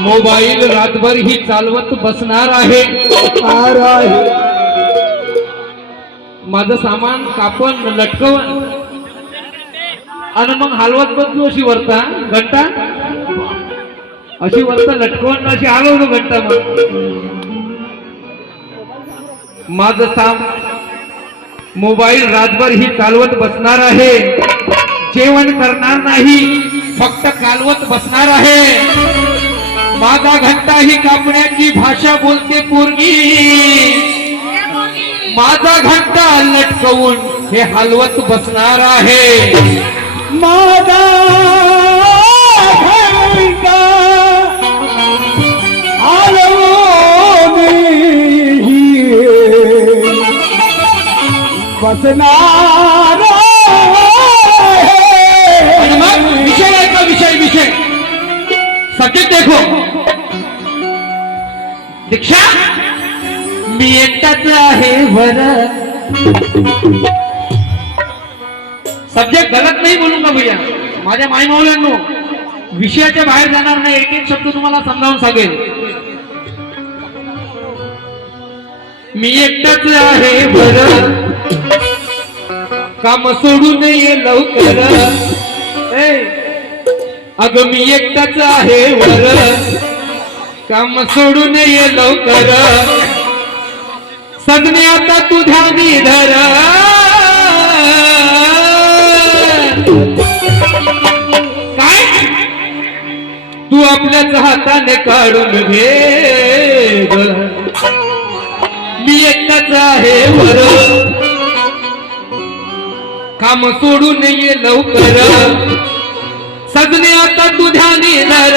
Mobile रातभर ही चालवत बसणार आहे. माझं सामान कापण लटकवण आणि मग हलवत बसलो अशी वरता घंटा अशी वरता लटकवण अशी हलवलो घंटा. मग माझं मोबाईल रातभर ही चालवत बसणार आहे. जेवण करणार नाही, फक्त कालवत बसणार आहे. माझा घंटा ही कापण्याची भाषा बोलते पोरगी. माझा घंटा लटकवून हे हलवत बसणार आहे. माझा घंटा हलवून बसणार. विषय आहे का? विषय सब्जेक्ट देखो. दीक्षा मी एकटाच आहे वर. सब्जेक्ट गलत नाही बोलू का भैया? माझ्या माई मावल्यांनो विषयाच्या बाहेर जाणार नाही. एक एक शब्द तुम्हाला समजावून सांगेल. मी एकटाच आहे वर, काम सोडून ये लवकर. अगं मी एकटाच आहे वर, काम सोडून ये लवकर. सजने आता तू ध्यानी धर. काय तू आपल्याच हाताने काढून घे. मी एकटाच आहे वर, काम सोडून ये लवकर. सजने आता तू ध्यानी धर.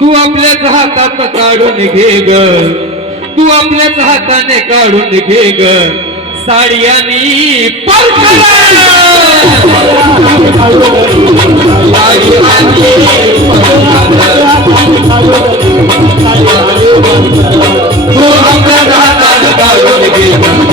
तू आपल्याच हातात काढून घे ग, तू आपल्याच हाताने काढून घे ग. साडियानी तू आपल्या हाताने काढून घे.